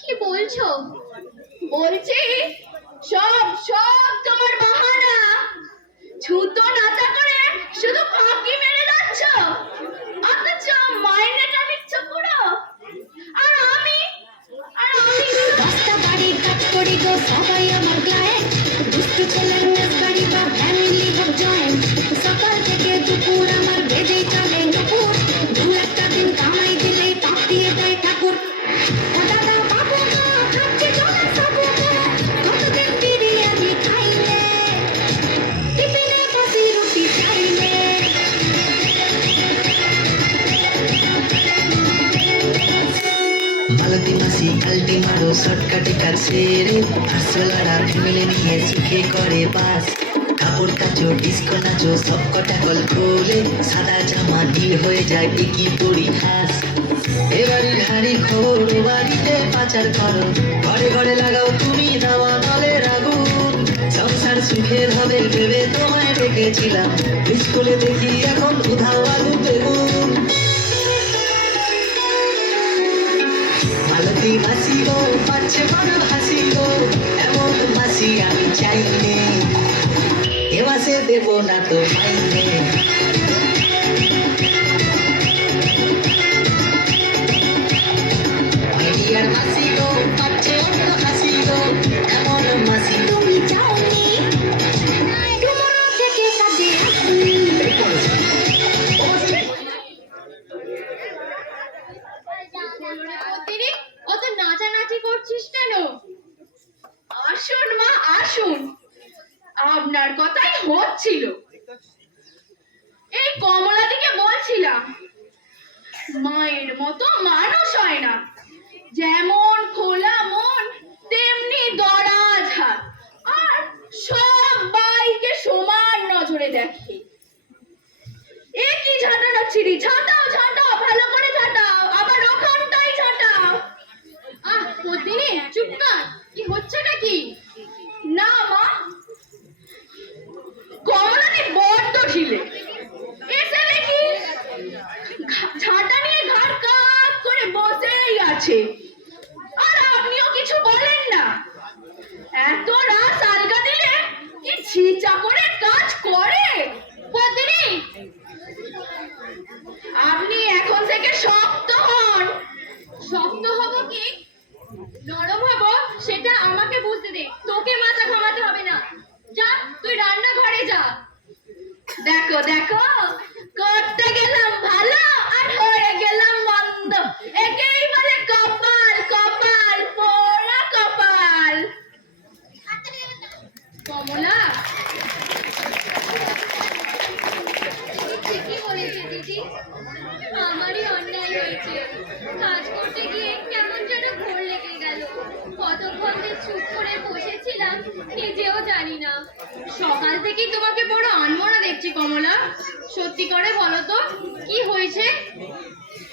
কি বলছো? বলছি সব সব তোমার বাহানা। ছুতো নাতা করে শুধু ফাঁকি মেরে যাচ্ছ, অথচ মাইনেটা নিচ্ছ পুরো। আর আমি আর আমি রাস্তা বাড়ির কাজ করি গো, সবাই আমার ক্লায়েন্ট। দুষ্টু ছেলের মেস বাড়ি বা ফ্যামিলি হোক জয়েন্ট। সকাল থেকে দুপুর আমার বেজেই চলে নুপুর। দু একটা দিন কামাই দিলেই পাপ দিয়ে দেয় ঠাকুর। ও দাদা বাবু মা খাচ্ছে জলে সাবু মা, কতদিন বিরিয়ানি খাইলে, টিফিনে বাসি রুটি খাইলে। মালতী মাসি আলটি মারো শর্টকাটে কাজ সেরে, আসলারা ফ্যামিলি নিয়ে সুখে করে বাস। কাপড় কাচো ডিস্কো নাচো সব কটা কল খোলে, সাদা জামা নীল হয়ে যায় কি পরিহাস। এবাড়ির হাড়ির খবর ও বাড়িতে পাচার করো, ঘরে ঘরে লাগাও তুমি দাওয়া দলের আগুন। সংসার সুখের হবে ভেবে তোমায় রেখেছিলাম, স্কুলে দেখি এখন উধাও আলু বেগুন। মালতী মাসি গো পাচ্ছে বড় হাসি গো, এমন মাসি আমি চাইলে, এ মাসে দেবো না তো মাইনে। আইডিয়ার মাসি গো পাচ্ছে বড় হাসি গো, এমন মাসি তুমি চাওনি টুমরো থেকে কাজে আসনি। অত নাচানাচি করছিস কেন? আসুন মা আসুন, আপনার কথাই হচ্ছিল। এই কমলা দিকে বলছিলাম, মায়ের মতো মানুষ হয় না। যেমন খোলা মন তেমনি দরাজ হাত, আর সবাইকে সমান নজরে দেখে। এ কি ঝাঁটাচ্ছিলি? ঝাঁটাও ঝাঁটাও, ভালো করে ঝাঁটাও, আবার ওখানটাই ঝাঁটাও। পদ্মিনী চুপ কর, কি হচ্ছে নাকি? না মা, কমলাদি বড্ড ঢিলে। এসে দেখি ঝাঁটা নিয়ে ঘাট কাত করে বসেই আছে, আর আপনিও কিছু বলেন না। এত রাত আলগা দিলে কি ছিচা করে কাজ করে? পদ্মিনী, আপনি এখন থেকে শক্ত হন। শক্ত হব কি নরম হব সেটা আমাকে বুঝতে দে, তোকে মাথা ঘামাতে হবে না। যা তুই রান্নাঘরে যা। দেখো দেখো, করতে গেলাম ভালো আর হয়ে গেলাম মন্দ, একেই বলে কপাল। কপাল পোড়া কপাল। কমলা ঠিকই বলেছে দিদি, আমারই অন্যায় হয়েছে। কাজ করতে গিয়ে কেমন যেন ঘোর লেগে গেল, কতক্ষণ যে চুপ করে বসেছিলাম নিজেও জানি না। সকাল থেকেই তোমাকে বড় আনমনা দেখছি কমলা। সত্যি করে বলো তো, কি হয়েছে?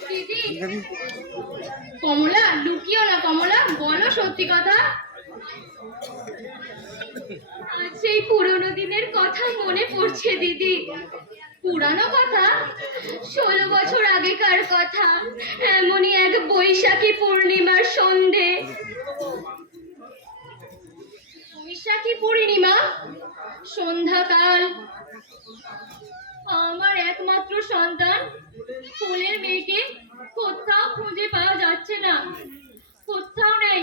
দিদি, কমলা লুকিও না, কমলা বলো সত্যি কথা। আজ সেই পুরোনো দিনের কথা মনে পড়ছে দিদি। পুরানো কথা? 16 বছর আগেকার কথা। এমনই এক বৈশাখী পূর্ণিমার সন্ধে। বৈশাখী পূর্ণিমা সন্ধ্যাকাল, আমার একমাত্র সন্তান ফুলের মেয়েকে কোথাও খুঁজে পাওয়া যাচ্ছে না, কোথাও নেই।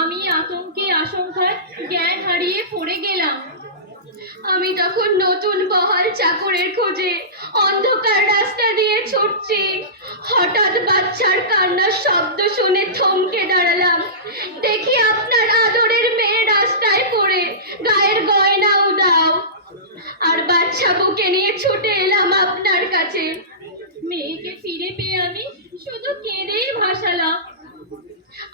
আমি আতঙ্কে আশঙ্কায় জ্ঞান হারিয়ে পড়ে গেলাম। আমি তখন নতুন বহাল চাকরের খোঁজে অন্ধকার রাস্তা দিয়ে ছুটছি। হঠাৎ বাচ্চার কান্নার শব্দ শুনে থমকে দাঁড়ালাম। দেখি আপনার আদরের মেয়ে রাস্তায় পড়ে, গায়ের গয়না উধাও। আর বাচ্চা বুকে নিয়ে ছুটে এলাম আপনার কাছে। মেয়েকে ফিরে পেয়ে আমি শুধু কেঁদেই ভাসালাম।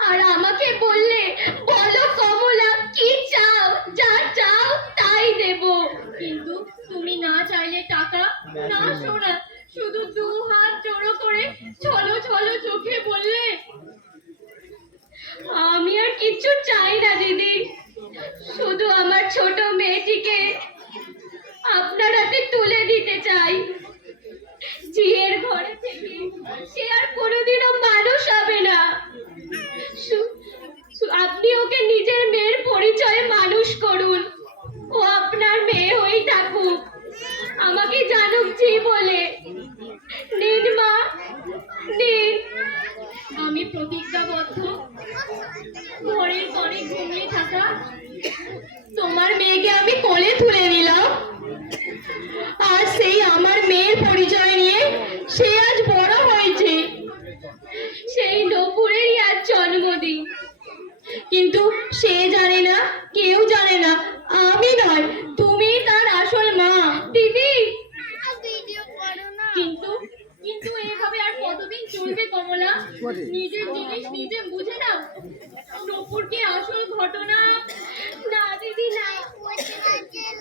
আর আমাকে বললে, বলো কমলা কি চাও, যা চাও তাই দেব। কিন্তু তুমি না চাইলে টাকা, না সোনা, শুধু 2 হাত জড়ো করে ছলো ছলো চোখে বললে, আমি আর কিচ্ছু চাই না দিদি, শুধু আমার ছোট মেয়েটিকে আপনার হাতে তুলে দিতে চাই। ঝিয়ের ঘরে থেকে সে আর কোনোদিনও মানুষ হবে না, আপনি ওকে নিজের মেয়ের পরিচয়ে মানুষ করুন। ও আপনার মেয়ে হয়েই থাকুক, আমাকে জানুক জি বলে। নিন মা, নিন। আমি প্রতিজ্ঞাবদ্ধ, ঘরের ঘরে ঘুমিয়ে থাকা তোমার মেয়েকে আমি কোলে তুলে নিলাম। আর সেই আমার মেয়ের পরিচয় নিয়ে সে আজ বড় হয়েছে। সেই নপুরেরই আজ জন্মদিন, কিন্তু সে জানে না, কেউ জানে না, আমি নয় তুমি তার আসল মা। দিদি, কিন্তু কিন্তু এভাবে আর কতদিন চলবে কমলা? নিজের জিনিস নিজে বুঝে নাও। নপুরকে আসল ঘটনা। না দিদি না,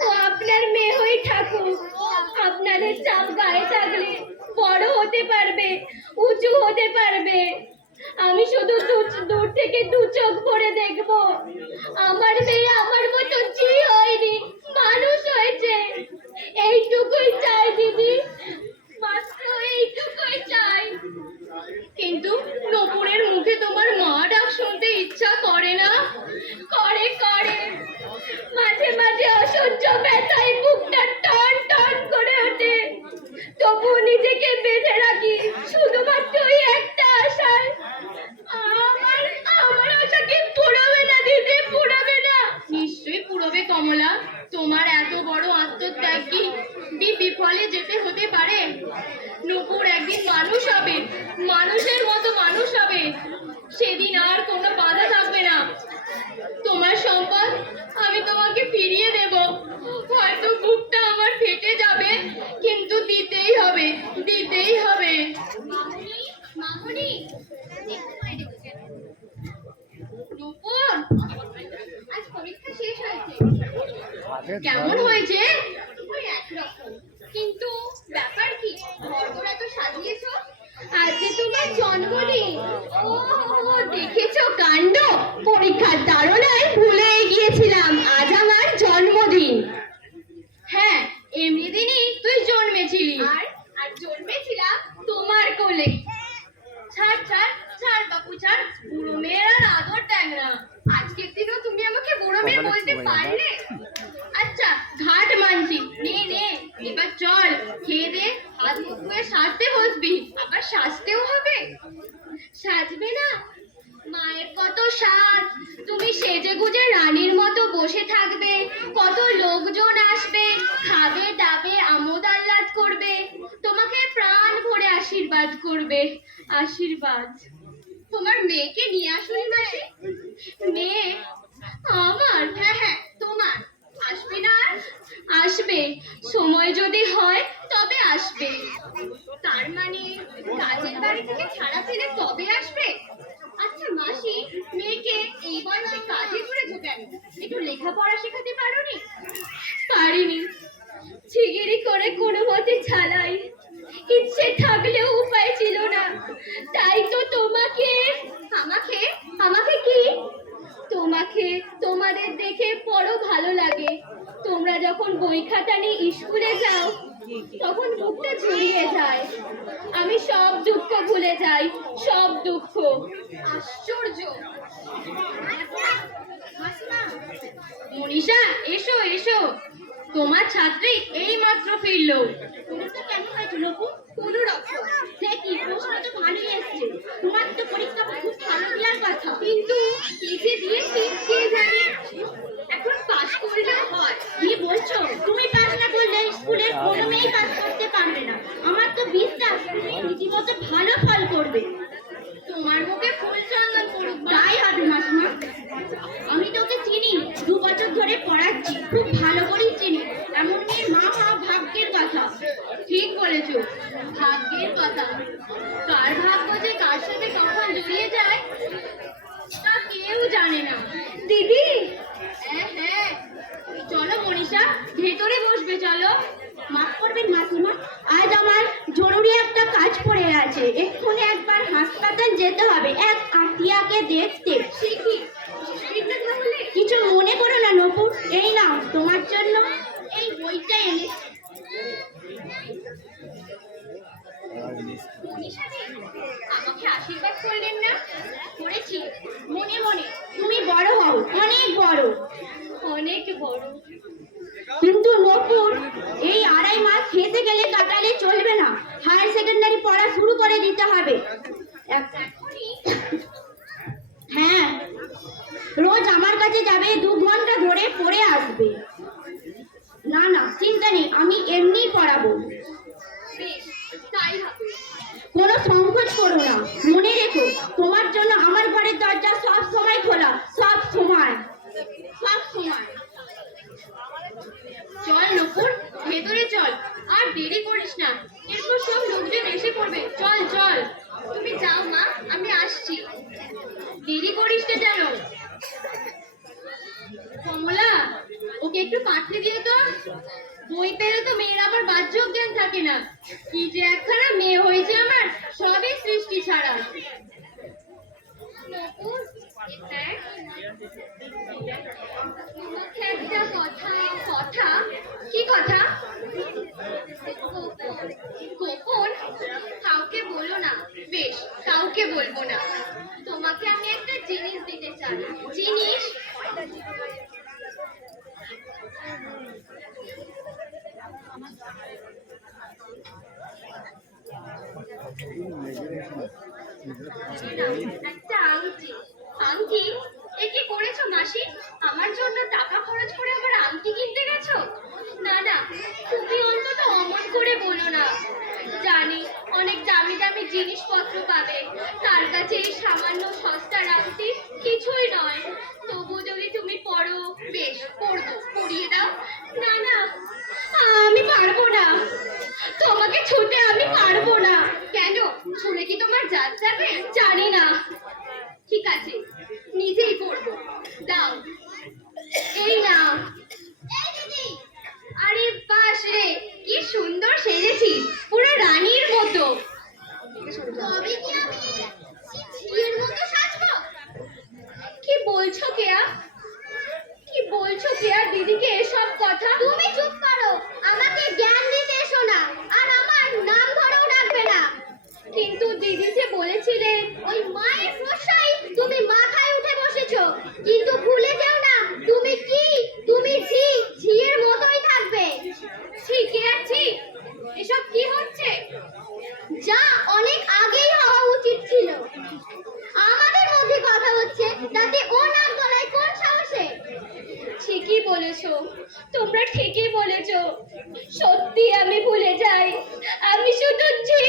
ও আপনার মেয়ে হয়ে থাকুক। আপনাদের চাপ গায়ে থাকলে বড় হতে পারবে, উঁচু হতে পারবে। আমি শুধু দূর থেকে দু চোখ ভরে দেখবো। আমার মেয়ে আমার মতো জি হয়নি, মানুষ হয়েছে। এইটুকুই চাই দিদি, মাত্র এইটুকুই চাই। কিন্তু নপুরের মুখে তোমার মা ডাক শুনতে ইচ্ছা করে না? করে করে। মাঝে মাঝে অসহ্য ব্যথায় বুকটা টান টান করে ওঠে। তবু নিজেকে বেঁধে রাখি শুধুমাত্র ওই একটা আশায়। আমার আমার আশা কি পুরোবে না দিদি, পুরোবে না? নিশ্চয়ই পুরোবে কমলা। তোমার এত বড় আত্মত্যাগ কি বিফলে যেতে হতে পারে? নূপুর একদিন মানুষ হবে, মানুষের মতো মানুষ হবে। সেদিন আর কোনো বাধা থাকবে না। তোমার সম্পদ আমি তোমাকে ফিরিয়ে দেব। হয়তো বুকটা আমার ফেটে যাবে, কিন্তু দিতেই হবে, দিতেই হবে। মামুনি, মামুনি, নূপুর, আজ পরীক্ষা শেষ হয়েছে। কেমন হয়েছে? ওই একরকম। কিন্তু ব্যাপার কি, ঘর এত সাজিয়েছো? আজ যে তোমার জন্মদিন। ও দেখেছো কাণ্ড, পরীক্ষার তাড়নায় ভুলে গিয়েছিলাম আজ আমার জন্মদিন। হ্যাঁ, এমনি দিনই তুই জন্মেছিলি। আর জন্মেছিলাম তোমার কোলে। ছাড় ছাড় ছাড় বাপু ছাড়, বুড়ো মেয়ের আর আদর দেয় না। আজকের দিনও তুমি আমাকে বুড়ো মেয়ে বলতে পারলে? আচ্ছা, ঘাট মানছি। নে নে, এবার চল, খেয়ে দে, হাত মুখ ধুয়ে সাজতে বসবি। আবার সাজতেও হবে? সাজবে না? মায়ের কত সাজ। তুমি সেজে গুজে রানীর মতো বসে থাকবে, কত লোকজন আসবে, খাবে দাবে, আমোদ আহ্লাদ করবে, তোমাকে প্রাণ ভরে আশীর্বাদ করবে। আশীর্বাদ? তোমার মেয়েকে নিয়ে আসুনি মাসি? মেয়ে আমার? হ্যাঁ হ্যাঁ, তোমার। আসবে না? আর আসবে, সময় যদি হয় তবে আসবে। তার মানে কাজের বাড়ি থেকে ছাড়া পেলে তবে আসবে? আচ্ছা মাসি, মেয়েকে এই বয়সে কাজে করেছো কেন? একটু লেখাপড়া শেখাতে পারোনি? পারিনি, ছিগিরি করে কোনো মতে ছালাই। ইচ্ছে থাকলেও উপায় ছিল না। তাই তো তোমাকে। আমাকে? আমাকে কি? তোমাকে তোমাদের দেখে বড় ভালো লাগে। তোমরা যখন বই খাতা নিয়ে স্কুলে যাও তখন বুকটা ঝুলিয়ে যায়। আমি সব দুঃখ ভুলে যাই, সব দুঃখ। আশ্চর্য। মনীষা, এসো এসো, তোমার ছাত্রী এই মাত্র ফিরলো। পরীক্ষা কেমন হয়েছে নপু? কোনো রকম। সে কি, প্রশ্ন তো ভালোই এসছে। তোমার তো পরীক্ষা খুব ভালো দেওয়ার কথা, কিন্তু লিখে দিয়েছি কে জানে। এখন পাস করলে হয়। কি বলছো? তুমি পাস না করলে স্কুলের কোনো মেয়েই পাস করতে পারবে না। আমার তো বিশ্বাস তুমি রীতিমতো ভালো ফল করবে। তোমার মুখে ফুল চন্দন পড়ুক। তাই হবে মাসিমা। আমি তোকে চিনি, 2 বছর ধরে পড়াচ্ছি, খুব ভালো করেই চিনি। এমন মেয়ের মা হওয়া ভাগ্যের কথা। ঠিক বলেছো, ভাগ্যের কথা। কার ভাগ্য যে কার সাথে কখন জড়িয়ে যায় তা কেউ জানে না। দিদি, হ্যাঁ হ্যাঁ, চলো মনীষা, ভেতরে বসবে চলো। মাফ করবেন মাসিমা, আজ আমার জরুরি একটা কাজ পড়ে আছে। এক্ষুনি একবার হাসপাতাল যেতে হবে এক আত্মীয়াকে দেখতে। সে কি অসুবিধা তাহলে? কিছু মনে করো না নপুর, এই নাও তোমার জন্য এই বইটা এনেছি। মনীষা, আমাকে আশীর্বাদ করলেন না? করেছি মনে মনে। তুমি অনেক বড়। অনেক বড়। কিন্তু নকুর এই 2.5 মাস হেসে গেলে কাটালে চলবে না, হায়ার সেকেন্ডারি পড়া শুরু করে দিতে হবে। হ্যাঁ, রোজ আমার কাছে যাবে, 2 ঘন্টা ধরে পড়ে আসবে। না না চিন্তা নেই, আমি এমনিই পড়াবো। বেশ, তাই হবে। কোনো সংকোচ করো না, মনে রেখো তোমার জন্য আমার ঘরের দরজা সব সময় খোলা, সব সময়, সব সময়। চল নকুর, ভেতরে চল, আর দেরি করিস না, এরপর সব লোকজন এসে পড়বে। চল চল। তুমি যাও মা, আমি আসছি। দেরি করিস না যেন। কমলা, ওকে একটু পাঠিয়ে দিও তো। বই পেলে তো মেয়ের আবার বাহ্য জ্ঞান থাকে না। কি যে একখানা মেয়ে হয়েছে আমার, সবই সৃষ্টি ছাড়া। নকুর, হ্যাঁ? তোমাকে একটা কথা। কি কথা? গোপন? কাউকে বলো না। বেশ, কাউকে বলবো না। তোমাকে আমি একটা জিনিস দিতে চাই। জিনিস? একটা আংটি। আংটি? এ কি করেছো মাসি? আমার জন্য টাকা খরচ করে আবার আংটি কিনতে গেছো? না না, তুমি অন্তত অমন করে বলো না। জানি অনেক দামি দামি জিনিসপত্র পাবে, তার কাছে এই সামান্য সস্তার আংটি কিছুই নয়। তবু যদি তুমি পড়ো, বেশ পড়বো, পড়িয়ে দাও। না না, আমি পারবো না, তোমাকে ছুতে আমি পারবো না। কেন, ছুলে কি তোমার জাত যাবে? জানি না। ঠিক আছে, নিজেই পড়বো, দাও। এই নাও। এই দিদি, আরে বাস রে, কি সুন্দর সেজেছিস, পুরো রানীর মতো। তবে কি আমি ঝিয়ের মতো সাজবো? কি বলছো কেয়া? কি বলছো কেয়া দিদিকে এসব কথা? তুমি চুপ করো, আমাকে জ্ঞান দিতে এসো না, আর আমার নাম ধরেও ডাকবে না। কিন্তু দিদি যে বলেছিলেন ওই মায়ের প্রশ্রয় তুমি মাথায় উঠে বসেছো, কিন্তু ভুলে যেও না তুমি কি, তুমি ঝিয়ের মতোই থাকবে। ঠিক আছে, এসব কি হচ্ছে? যা অনেক আগেই হওয়া উচিত ছিল। আমাদের মধ্যে কথা হচ্ছে, তাতে ও নাম গলায় কোন সাহসে? ঠিকই বলেছো, তোমরা ঠিকই বলেছো। সত্যি আমি ভুলে যাই, আমি শুধু ঝি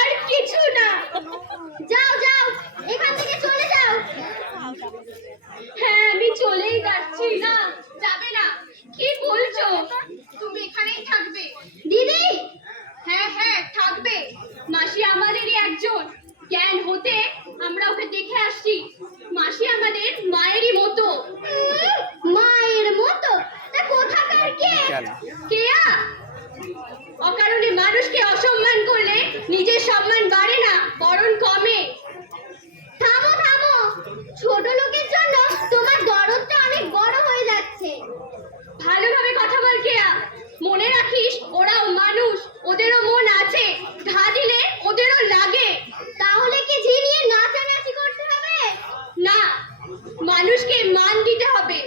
আর কিছু না। যাও যাও, এখান থেকে চলে যাও। হ্যাঁ, আমি চলেই যাচ্ছি। না, যাবে না। কি বলছো? তুমি এখানেই থাকবে। দিদি? হ্যাঁ হ্যাঁ, থাকবে। মাসি আমাদেরই একজন, জ্ঞান হতে আমরা ওকে দেখে আসছি। মাসি আমাদের মায়েরই মতো। মায়ের মতো? তা কোথাকার কে? কেয়া? অকারণে মানুষকে অসম্মান করলে নিজের সম্মান বাড়ে না, বরং কমে। থামো থামো, ছোট লোকের জন্য তোমার দরদটা অনেক বড় হয়ে যাচ্ছে। ভালোভাবে কথা বল কেয়া, মনে রাখিস ওরাও মানুষ, ওদেরও মন আছে, ঘা দিলে ওদেরও লাগে। তাহলে কি ঝি নিয়ে নাচানাচি করতে হবে? না, মানুষকে মান দিতে হবে।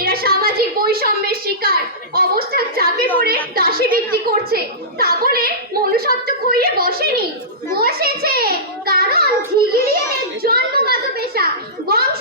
এরা সামাজিক বৈষম্যের শিকার, অবস্থার চাপে পড়ে দাসী বৃত্তি করছে, তা বলে মনুষ্যত্ব খইয়ে বসেনি। বসেছে, কারণ ঝিগিরিয়ানের জন্মগত পেশা, বংশ